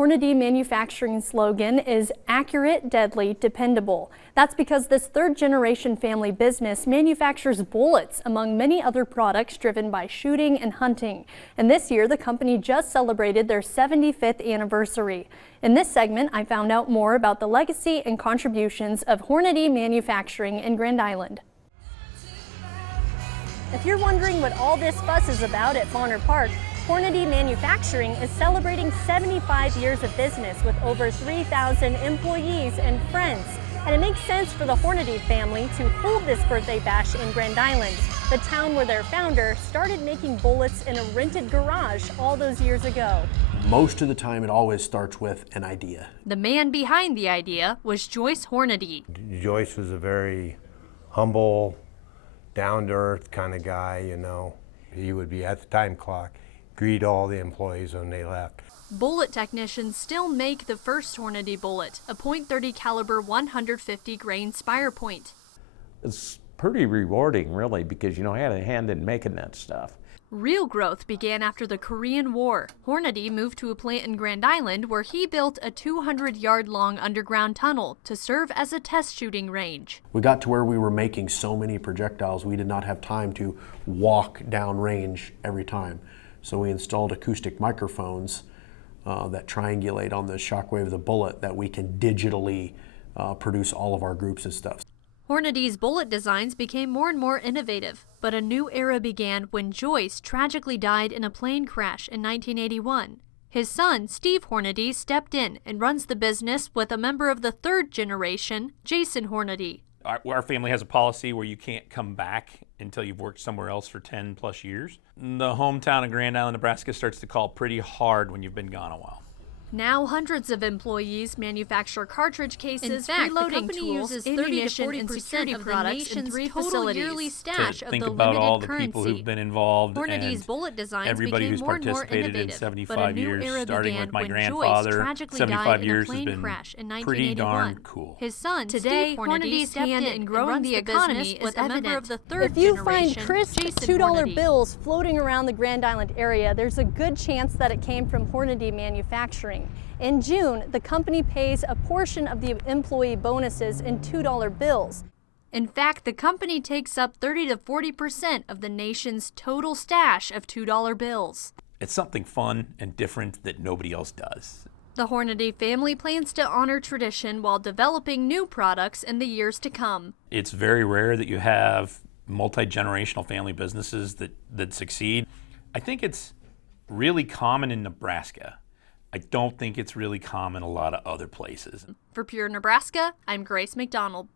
Hornady Manufacturing slogan is accurate, deadly, dependable. That's because this third-generation family business manufactures bullets, among many other products driven by shooting and hunting. And this year, the company just celebrated their 75th anniversary. In this segment, I found out more about the legacy and contributions of Hornady Manufacturing in Grand Island. If you're wondering what all this fuss is about at Bonner Park, Hornady Manufacturing is celebrating 75 years of business with over 3,000 employees and friends. And it makes sense for the Hornady family to hold this birthday bash in Grand Island, the town where their founder started making bullets in a rented garage all those years ago. Most of the time, it always starts with an idea. The man behind the idea was Joyce Hornady. Joyce was a very humble, down-to-earth kind of guy, you know. He would be at the time clock, greet all the employees when they left. Bullet technicians still make the first Hornady bullet, a .30 caliber 150 grain spire point. It's pretty rewarding, really, because I had a hand in making that stuff. Real growth began after the Korean War. Hornady moved to a plant in Grand Island where he built a 200-yard-long underground tunnel to serve as a test shooting range. We got to where we were making so many projectiles, we did not have time to walk down range every time. So we installed acoustic microphones that triangulate on the shockwave of the bullet that we can digitally produce all of our groups and stuff. Hornady's bullet designs became more and more innovative, but a new era began when Joyce tragically died in a plane crash in 1981. His son, Steve Hornady, stepped in and runs the business with a member of the third generation, Jason Hornady. Our family has a policy where you can't come back until you've worked somewhere else for 10 plus years. The hometown of Grand Island, Nebraska starts to call pretty hard when you've been gone a while. Now hundreds of employees manufacture cartridge cases, in fact, reloading the company tools, uses 30 to 40% of the nation's total yearly stash of think the about limited all the currency. people who've been involved Hornady's and bullet designs everybody became who's more and more participated in innovative, 75 but a new years, era starting began with my when grandfather. Joyce tragically 75 died in a years has plane been crash in pretty 1981. darn cool. His son, Today, Steve Hornady, stepped hand in growing the economy with a member of the third If you generation, find crisp Jason $2 Hornady. bills floating around the Grand Island area, there's a good chance that it came from Hornady Manufacturing. In June, the company pays a portion of the employee bonuses in $2 bills. In fact, the company takes up 30 to 40% of the nation's total stash of $2 bills. It's something fun and different that nobody else does. The Hornady family plans to honor tradition while developing new products in the years to come. It's very rare that you have multi-generational family businesses that succeed. I think it's really common in Nebraska. I don't think it's really common a lot of other places. For Pure Nebraska, I'm Grace McDonald.